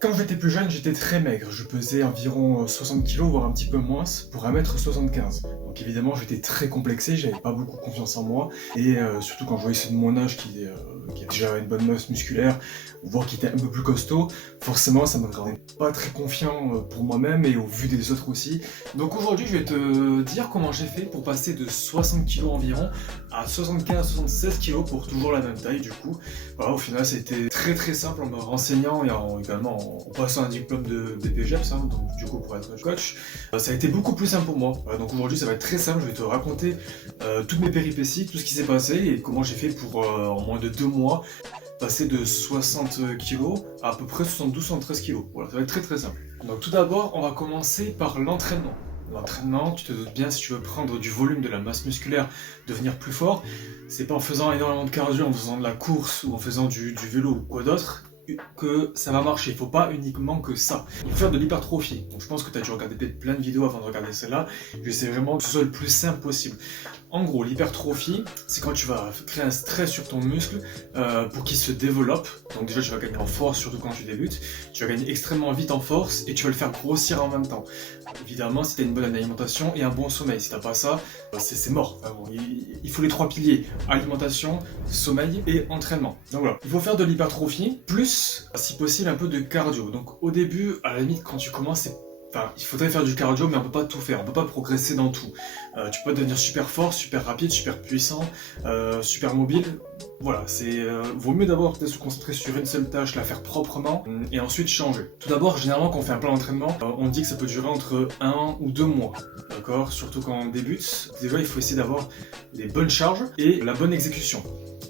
Quand j'étais plus jeune, j'étais très maigre. Je pesais environ 60 kilos, voire un petit peu moins, pour 1m75. Donc évidemment, j'étais très complexé, j'avais pas beaucoup confiance en moi. Et surtout quand je voyais ceux de mon âge qui a déjà une bonne masse musculaire, voire qui était un peu plus costaud, forcément ça me rendait pas très confiant pour moi-même et au vu des autres aussi. Donc aujourd'hui, je vais te dire comment j'ai fait pour passer de 60 kilos environ à 75-76 kilos pour toujours la même taille du coup. Voilà, au final, c'était très très simple en me renseignant et également en passant un diplôme de BPGEPS, hein, donc du coup pour être coach. Ça a été beaucoup plus simple pour moi. Voilà, donc aujourd'hui, ça va être très simple. Je vais te raconter toutes mes péripéties, tout ce qui s'est passé et comment j'ai fait pour en moins de 2 mois passer de 60 kg à peu près 72-73 kg. Voilà, ça va être très très simple. Donc tout d'abord, on va commencer par l'entraînement. L'entraînement, tu te doutes bien, si tu veux prendre du volume, de la masse musculaire, devenir plus fort, c'est pas en faisant énormément de cardio, en faisant de la course ou en faisant du vélo ou quoi d'autre que ça va marcher. Il faut pas uniquement que ça. Il faut faire de l'hypertrophie. Donc je pense que tu as dû regarder peut-être plein de vidéos avant de regarder celle-là. J'essaie vraiment que ce soit le plus simple possible. En gros, l'hypertrophie, c'est quand tu vas créer un stress sur ton muscle pour qu'il se développe. Donc déjà, tu vas gagner en force, surtout quand tu débutes. Tu vas gagner extrêmement vite en force et tu vas le faire grossir en même temps. Évidemment, si tu as une bonne alimentation et un bon sommeil. Si tu n'as pas ça, c'est mort. Enfin, bon, il faut les 3 piliers. Alimentation, sommeil et entraînement. Donc voilà, il faut faire de l'hypertrophie, plus, si possible, un peu de cardio. Donc au début, à la limite, quand tu commences, enfin, il faudrait faire du cardio, mais on peut pas tout faire, on peut pas progresser dans tout. Tu peux devenir super fort, super rapide, super puissant, super mobile. Voilà, vaut mieux d'abord se concentrer sur une seule tâche, la faire proprement, et ensuite changer. Tout d'abord, généralement, quand on fait un plan d'entraînement, on dit que ça peut durer entre 1 ou 2 mois. D'accord? Surtout quand on débute. Déjà, il faut essayer d'avoir les bonnes charges et la bonne exécution.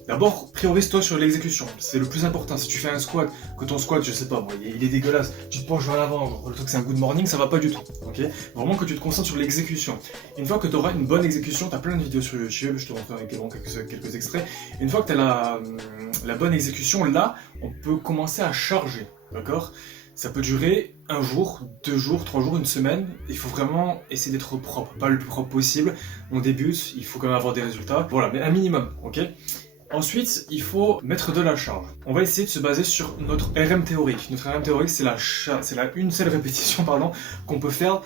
D'abord, priorise-toi sur l'exécution, c'est le plus important. Si tu fais un squat, que ton squat, je sais pas, bon, il est dégueulasse, tu te penches vers l'avant, le truc c'est un good morning, ça va pas du tout, ok? Vraiment que tu te concentres sur l'exécution. Une fois que tu auras une bonne exécution, tu as plein de vidéos sur YouTube, je te montrerai quelques extraits. Une fois que tu as la bonne exécution, là, on peut commencer à charger, d'accord? Ça peut durer 1 jour, 2 jours, 3 jours, une semaine. Il faut vraiment essayer d'être propre, pas le plus propre possible. On débute, il faut quand même avoir des résultats. Voilà, mais un minimum, ok? Ensuite, il faut mettre de la charge. On va essayer de se baser sur notre RM théorique. Notre RM théorique, c'est une seule répétition qu'on peut faire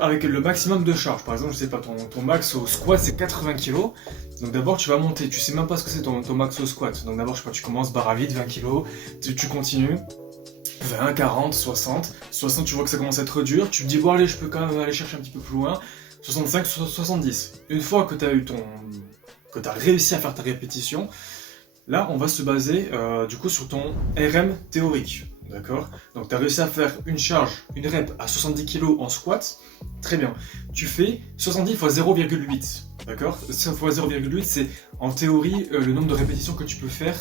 avec le maximum de charge. Par exemple, je sais pas, ton max au squat, c'est 80 kg. Donc d'abord, tu vas monter. Tu sais même pas ce que c'est ton max au squat. Donc d'abord, je sais pas, tu commences barre à vide, 20 kg. Tu continues. 20, 40, 60. 60, tu vois que ça commence à être dur. Tu te dis, bon allez, je peux quand même aller chercher un petit peu plus loin. 65, 70. Une fois que tu as eu que tu as réussi à faire ta répétition, là on va se baser du coup sur ton RM théorique, d'accord? Donc tu as réussi à faire une charge, une rep à 70 kg en squat, très bien. Tu fais 70 fois 0,8, d'accord? 5 fois 0,8 c'est en théorie le nombre de répétitions que tu peux faire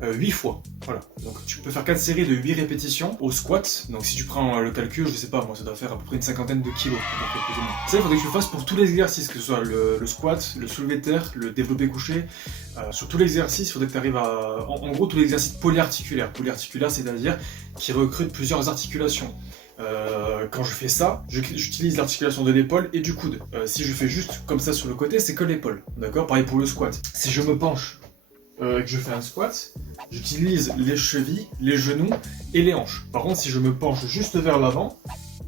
8 fois, voilà. Donc tu peux faire 4 séries de 8 répétitions au squat. Donc si tu prends le calcul, je sais pas, moi ça doit faire à peu près une cinquantaine de kilos. Ça, il faudrait que tu le fasses pour tous les exercices, que ce soit le squat, le soulevé de terre, le développé couché. Sur tous les exercices, il faudrait que tu arrives à... En gros, tous les exercices polyarticulaires. Polyarticulaire, c'est-à-dire qui recrutent plusieurs articulations. Quand je fais ça, j'utilise l'articulation de l'épaule et du coude. Si je fais juste comme ça sur le côté, c'est que l'épaule. D'accord? Pareil pour le squat. Si je me penche et que je fais un squat, j'utilise les chevilles, les genoux et les hanches. Par contre, si je me penche juste vers l'avant,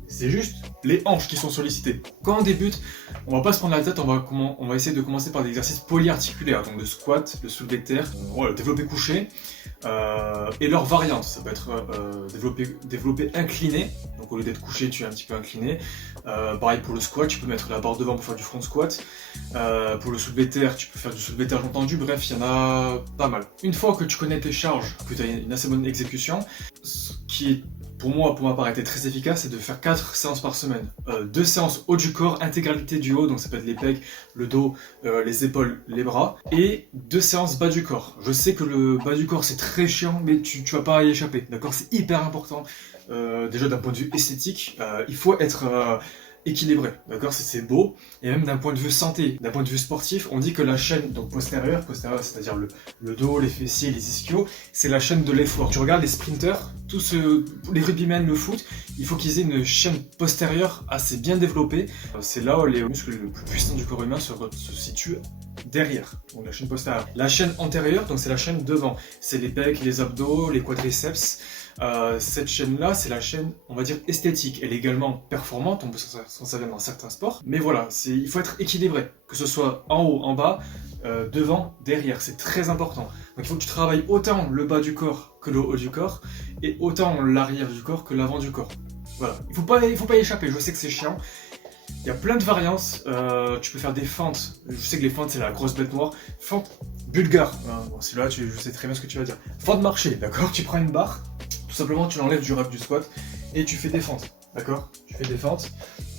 c'est juste les hanches qui sont sollicitées. Quand on débute, on va pas se prendre la tête, on va essayer de commencer par des exercices polyarticulaires, donc le squat, le soulevé de terre, le développé couché, et leurs variantes. Ça peut être développé incliné, donc au lieu d'être couché, tu es un petit peu incliné. Pareil pour le squat, tu peux mettre la barre devant pour faire du front squat. Pour le soulevé de terre, tu peux faire du soulevé de terre tendu, bref, il y en a pas mal. Une fois que tu connais tes charges, que tu as une assez bonne exécution, ce qui est pour ma part, été très efficace, c'est de faire 4 séances par semaine. 2 séances haut du corps, intégralité du haut, donc ça peut être les pecs, le dos, les épaules, les bras, et 2 séances bas du corps. Je sais que le bas du corps c'est très chiant, mais tu vas pas y échapper, d'accord? C'est hyper important. Déjà d'un point de vue esthétique, il faut être équilibré, d'accord? C'est beau, et même d'un point de vue santé, d'un point de vue sportif, on dit que la chaîne donc postérieure c'est-à-dire le dos, les fessiers, les ischios, c'est la chaîne de l'effort. Tu regardes les sprinters, les rugbymen, le foot, il faut qu'ils aient une chaîne postérieure assez bien développée. C'est là où les muscles les plus puissants du corps humain se situent derrière, donc la chaîne postérieure. La chaîne antérieure, donc c'est la chaîne devant, c'est les pecs, les abdos, les quadriceps, Cette chaîne-là, c'est la chaîne, on va dire, esthétique. Elle est également performante, on peut s'en servir dans certains sports. Mais voilà, il faut être équilibré, que ce soit en haut, en bas, devant, derrière. C'est très important. Donc il faut que tu travailles autant le bas du corps que le haut du corps, et autant l'arrière du corps que l'avant du corps. Voilà, il faut pas y échapper. Je sais que c'est chiant. Il y a plein de variantes, tu peux faire des fentes, je sais que les fentes c'est la grosse bête noire, fente bulgare, bon, c'est là je sais très bien ce que tu vas dire, fente marché, d'accord, tu prends une barre, tout simplement tu l'enlèves du rep du squat, et tu fais des fentes, d'accord, tu fais des fentes,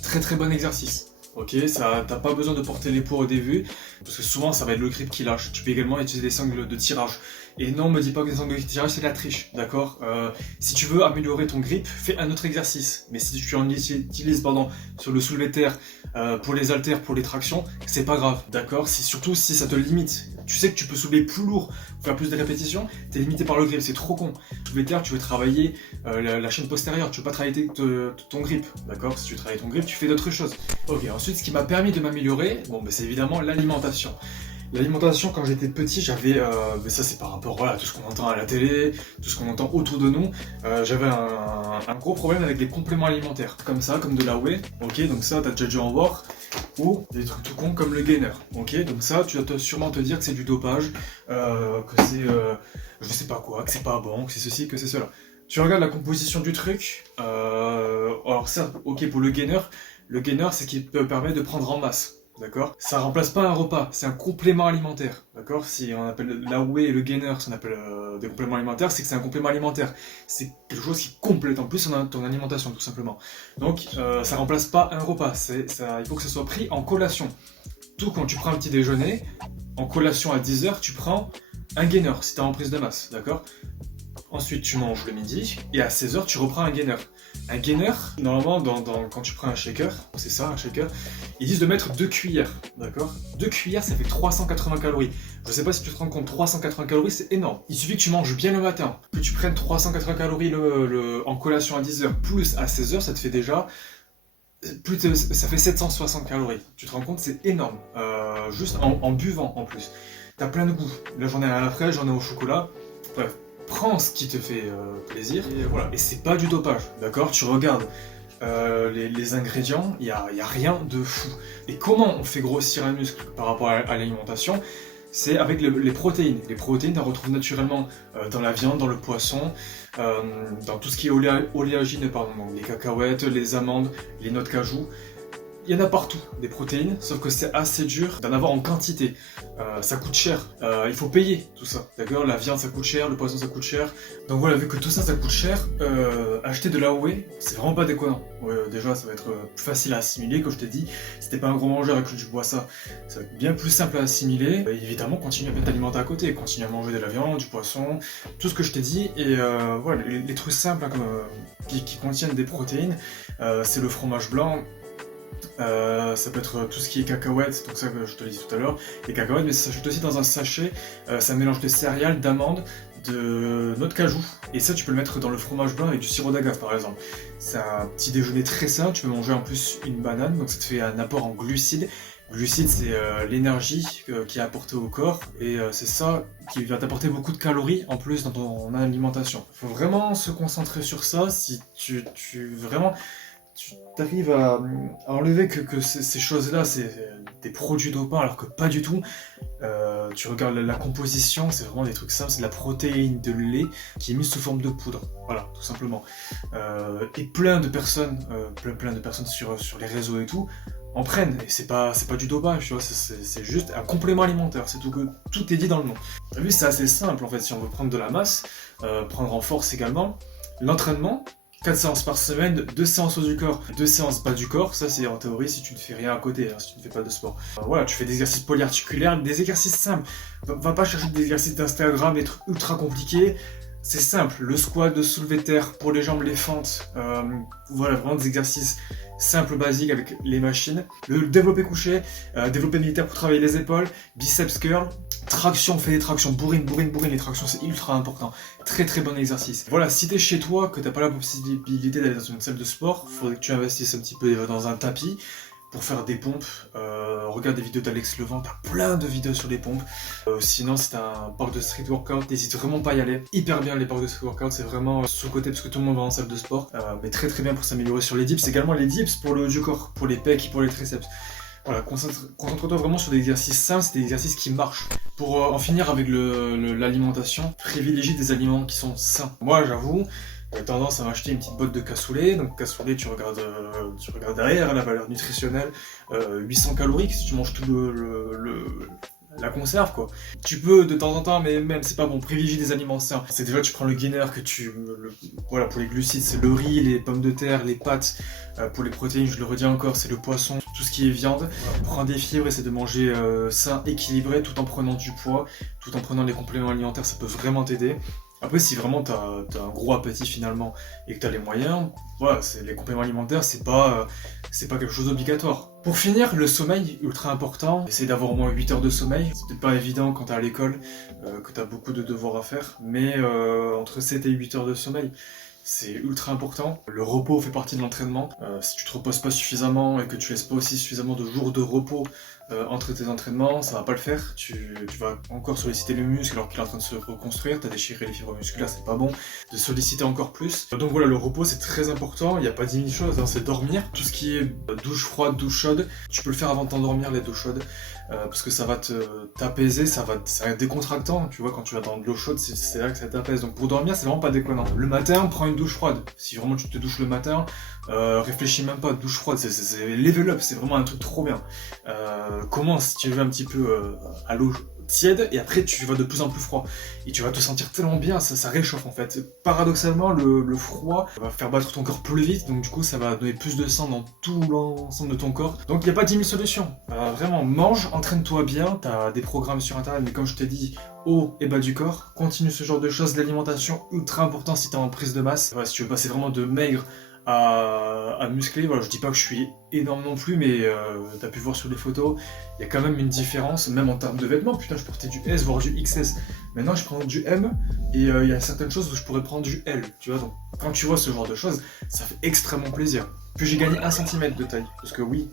très très bon exercice, ok, ça t'as pas besoin de porter les poids au début, parce que souvent ça va être le grip qui lâche, tu peux également utiliser des sangles de tirage, et non, me dis pas que des sangles de tirage c'est de la triche, d'accord, si tu veux améliorer ton grip, fais un autre exercice, mais si tu en utilises, sur le soulevé de terre, pour les haltères, pour les tractions, c'est pas grave, d'accord, surtout si ça te limite, tu sais que tu peux soulever plus lourd, faire plus de répétitions, t'es limité par le grip, c'est trop con, soulevé de terre, tu veux travailler la chaîne postérieure, tu veux pas travailler ton grip, d'accord, si tu travailles ton grip, tu fais d'autres choses. Ok, ensuite ce qui m'a permis de m'améliorer, bon, c'est évidemment l'alimentation. L'alimentation, quand j'étais petit, j'avais, mais ça c'est par rapport à tout ce qu'on entend à la télé, tout ce qu'on entend autour de nous, j'avais un gros problème avec les compléments alimentaires, comme ça, comme de la whey, ok, donc ça t'as déjà dû en voir, ou des trucs tout cons comme le gainer, ok, donc ça tu vas sûrement te dire que c'est du dopage, que c'est, je sais pas quoi, que c'est pas bon, que c'est ceci, que c'est cela. Tu regardes la composition du truc, alors ça, ok pour le gainer c'est ce qui peut permettre de prendre en masse. D'accord. Ça remplace pas un repas, c'est un complément alimentaire. D'accord. Si on appelle la whey et le gainer, si on appelle des compléments alimentaires, c'est que c'est un complément alimentaire. C'est quelque chose qui complète en plus ton alimentation, tout simplement. Donc, ça remplace pas un repas. Il faut que ça soit pris en collation. Tout quand tu prends un petit déjeuner, en collation à 10h, tu prends un gainer si tu es en prise de masse. D'accord. Ensuite, tu manges le midi et à 16h, tu reprends un gainer. Un gainer, normalement, quand tu prends un shaker, c'est ça, un shaker, ils disent de mettre 2 cuillères, d'accord. 2 cuillères, ça fait 380 calories. Je sais pas si tu te rends compte, 380 calories, c'est énorme. Il suffit que tu manges bien le matin, que tu prennes 380 calories en collation à 10h, plus à 16h, ça te fait déjà... ça fait 760 calories. Tu te rends compte, c'est énorme. Juste en buvant, en plus. T'as plein de goûts. Là, j'en ai à la fraise, j'en ai au chocolat. Bref. Prends ce qui te fait plaisir, et voilà. Et c'est pas du dopage, d'accord. Tu regardes les ingrédients, il y a rien de fou. Et comment on fait grossir un muscle par rapport à l'alimentation? C'est avec les protéines. Les protéines, on retrouve naturellement dans la viande, dans le poisson, dans tout ce qui est oléagineux, pardon, donc les cacahuètes, les amandes, les noix de cajou. Il y en a partout, des protéines, sauf que c'est assez dur d'en avoir en quantité. Ça coûte cher, il faut payer tout ça, d'accord. La viande ça coûte cher, le poisson ça coûte cher. Donc voilà, vu que tout ça ça coûte cher, acheter de la whey, c'est vraiment pas déconnant. Ouais, déjà ça va être plus facile à assimiler, comme je t'ai dit. Si t'es pas un gros mangeur et que tu bois ça, ça va être bien plus simple à assimiler. Et évidemment, continue à bien t'alimenter à côté, continue à manger de la viande, du poisson, tout ce que je t'ai dit. Et voilà, les trucs simples hein, qui contiennent des protéines, c'est le fromage blanc. Ça peut être tout ce qui est cacahuètes, donc ça que je te l'ai dit tout à l'heure, les cacahuètes, mais ça s'achète aussi dans un sachet, c'est un mélange de céréales, d'amandes, de noix de cajou, et ça tu peux le mettre dans le fromage blanc avec du sirop d'agave par exemple. C'est un petit déjeuner très sain, tu peux manger en plus une banane, donc ça te fait un apport en glucides. Glucides c'est l'énergie qui est apportée au corps, et c'est ça qui va t'apporter beaucoup de calories en plus dans ton alimentation. Il faut vraiment se concentrer sur ça si tu arrives à enlever que ces choses-là, c'est des produits dopants, alors que pas du tout. Tu regardes la composition, c'est vraiment des trucs simples, c'est de la protéine de lait qui est mise sous forme de poudre, voilà, tout simplement. Et plein de personnes sur les réseaux et tout, en prennent, et c'est pas du dopage, tu vois, c'est juste un complément alimentaire, c'est tout est dit dans le nom. T'as vu, c'est assez simple en fait, si on veut prendre de la masse, prendre en force également, l'entraînement, 4 séances par semaine, 2 séances haut du corps, 2 séances bas du corps, ça c'est en théorie si tu ne fais rien à côté, hein, si tu ne fais pas de sport. Voilà, tu fais des exercices polyarticulaires, des exercices simples, va pas chercher des exercices d'Instagram, des trucs ultra compliqués, c'est simple, le squat, le soulevé de terre, pour les jambes, les fentes, voilà, vraiment des exercices simples, basiques avec les machines. Le développé couché, développé militaire pour travailler les épaules, biceps curl, traction, fais des tractions, bourrine, les tractions c'est ultra important, très très bon exercice. Voilà, si t'es chez toi, que t'as pas la possibilité d'aller dans une salle de sport, faudrait que tu investisses un petit peu dans un tapis, pour faire des pompes. Regarde des vidéos d'Alex Levent, t'as plein de vidéos sur les pompes. Sinon, si t'as un parc de street workout, n'hésite vraiment pas à y aller. Hyper bien les parcs de street workout, c'est vraiment sous-côté parce que tout le monde va en salle de sport. Mais très très bien pour s'améliorer sur les dips. Également les dips pour le haut du corps, pour les pecs et pour les triceps. Voilà, concentre-toi vraiment sur des exercices simples, c'est des exercices qui marchent. Pour en finir avec l'alimentation, privilégie des aliments qui sont sains. Moi, j'avoue, j'ai tendance à m'acheter une petite botte de cassoulet. Donc cassoulet, tu regardes derrière la valeur nutritionnelle, 800 calories si tu manges tout la conserve quoi. Tu peux de temps en temps, mais même c'est pas bon, privilégie des aliments sains. C'est déjà tu prends le gainer voilà, pour les glucides c'est le riz, les pommes de terre, les pâtes. Pour les protéines, je le redis encore, c'est le poisson, tout ce qui est viande. Prends des fibres, essaie de manger sain, équilibré, tout en prenant du poids, tout en prenant les compléments alimentaires, ça peut vraiment t'aider. Après, si vraiment t'as un gros appétit finalement et que t'as les moyens, voilà, les compléments alimentaires, c'est pas quelque chose d'obligatoire. Pour finir, le sommeil, ultra important. Essaye d'avoir au moins 8 heures de sommeil. C'est peut-être pas évident quand t'es à l'école, que t'as beaucoup de devoirs à faire, mais entre 7 et 8 heures de sommeil, c'est ultra important. Le repos fait partie de l'entraînement. Si tu te reposes pas suffisamment et que tu laisses pas aussi suffisamment de jours de repos entre tes entraînements, ça va pas le faire. Tu vas encore solliciter le muscle alors qu'il est en train de se reconstruire. T'as déchiré les fibres musculaires, c'est pas bon. De solliciter encore plus. Donc voilà, le repos c'est très important. Il n'y a pas 10 000 choses, hein, c'est dormir. Tout ce qui est douche froide, douche chaude, tu peux le faire avant de t'endormir, les douches chaudes. Parce que ça va t'apaiser, ça va être décontractant, tu vois, quand tu vas dans de l'eau chaude, c'est là que ça t'apaise. Donc pour dormir, c'est vraiment pas déconnant. Le matin, prends une douche froide. Si vraiment tu te douches le matin, réfléchis même pas, douche froide, c'est level up, c'est vraiment un truc trop bien. Commence, si tu veux, un petit peu à l'eau tiède, et après tu vas de plus en plus froid. Et tu vas te sentir tellement bien, ça réchauffe en fait. Paradoxalement, le froid va faire battre ton corps plus vite, donc du coup ça va donner plus de sang dans tout l'ensemble de ton corps. Donc il n'y a pas 10 000 solutions. Vraiment, mange, entraîne-toi bien, t'as des programmes sur internet, mais comme je t'ai dit, haut et bas du corps. Continue ce genre de choses, l'alimentation ultra important si t'es en prise de masse. Voilà, si tu veux passer vraiment de maigre à muscler, voilà, je dis pas que je suis énorme non plus, mais t'as pu voir sur les photos, il y a quand même une différence, même en termes de vêtements. Putain, je portais du S, voire du XS. Maintenant, je prends du M, et il y a certaines choses où je pourrais prendre du L, tu vois. Donc, quand tu vois ce genre de choses, ça fait extrêmement plaisir. Puis j'ai gagné 1 cm de taille, parce que oui,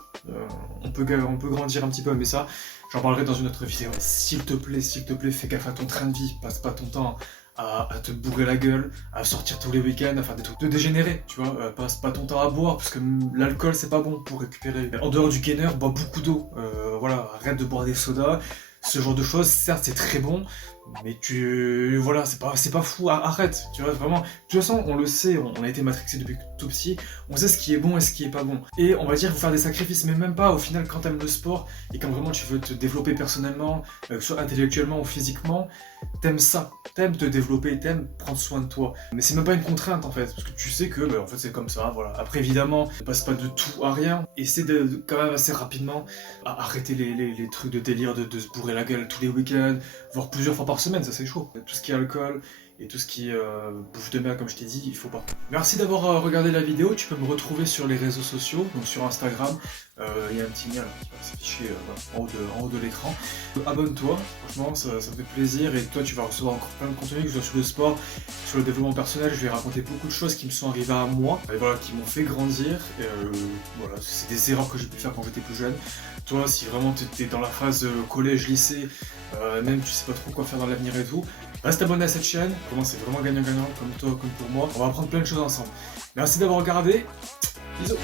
on peut grandir un petit peu, mais ça, j'en parlerai dans une autre vidéo. S'il te plaît, fais gaffe à ton train de vie, passe pas ton temps à te bourrer la gueule, à sortir tous les week-ends, à faire des trucs de dégénérés, tu vois. Passe pas ton temps à boire, parce que l'alcool c'est pas bon pour récupérer. En dehors du gainer, bois beaucoup d'eau, voilà, arrête de boire des sodas, ce genre de choses. Certes c'est très bon, mais voilà, c'est pas fou, arrête, tu vois, vraiment. De toute façon, on le sait, on a été matrixé depuis tout petit, on sait ce qui est bon et ce qui est pas bon. Et on va dire, faut faire des sacrifices, mais même pas, au final, quand t'aimes le sport, et quand vraiment tu veux te développer personnellement, que ce soit intellectuellement ou physiquement, t'aimes ça, t'aimes te développer, t'aimes prendre soin de toi. Mais c'est même pas une contrainte, en fait, parce que tu sais que, en fait, c'est comme ça, voilà. Après, évidemment, ne passe pas de tout à rien, essaie quand même assez rapidement, à arrêter les trucs de délire, de se bourrer la gueule tous les week-ends, voire plusieurs fois par semaine, ça c'est chaud. Tout ce qui est alcool et tout ce qui est bouffe de merde, comme je t'ai dit, il faut pas. Merci d'avoir regardé la vidéo. Tu peux me retrouver sur les réseaux sociaux, donc sur Instagram. Il y a un petit lien là, qui va s'afficher en haut de l'écran. Abonne-toi, franchement ça me fait plaisir, et toi tu vas recevoir encore plein de contenu, que ce soit sur le sport, sur le développement personnel. Je vais raconter beaucoup de choses qui me sont arrivées à moi, et voilà, qui m'ont fait grandir. Voilà, c'est des erreurs que j'ai pu faire quand j'étais plus jeune. Toi, si vraiment t'es dans la phase collège, lycée, même tu sais pas trop quoi faire dans l'avenir et tout, reste abonné à cette chaîne. Vraiment, c'est vraiment gagnant-gagnant, comme toi, comme pour moi. On va apprendre plein de choses ensemble. Merci d'avoir regardé. Bisous.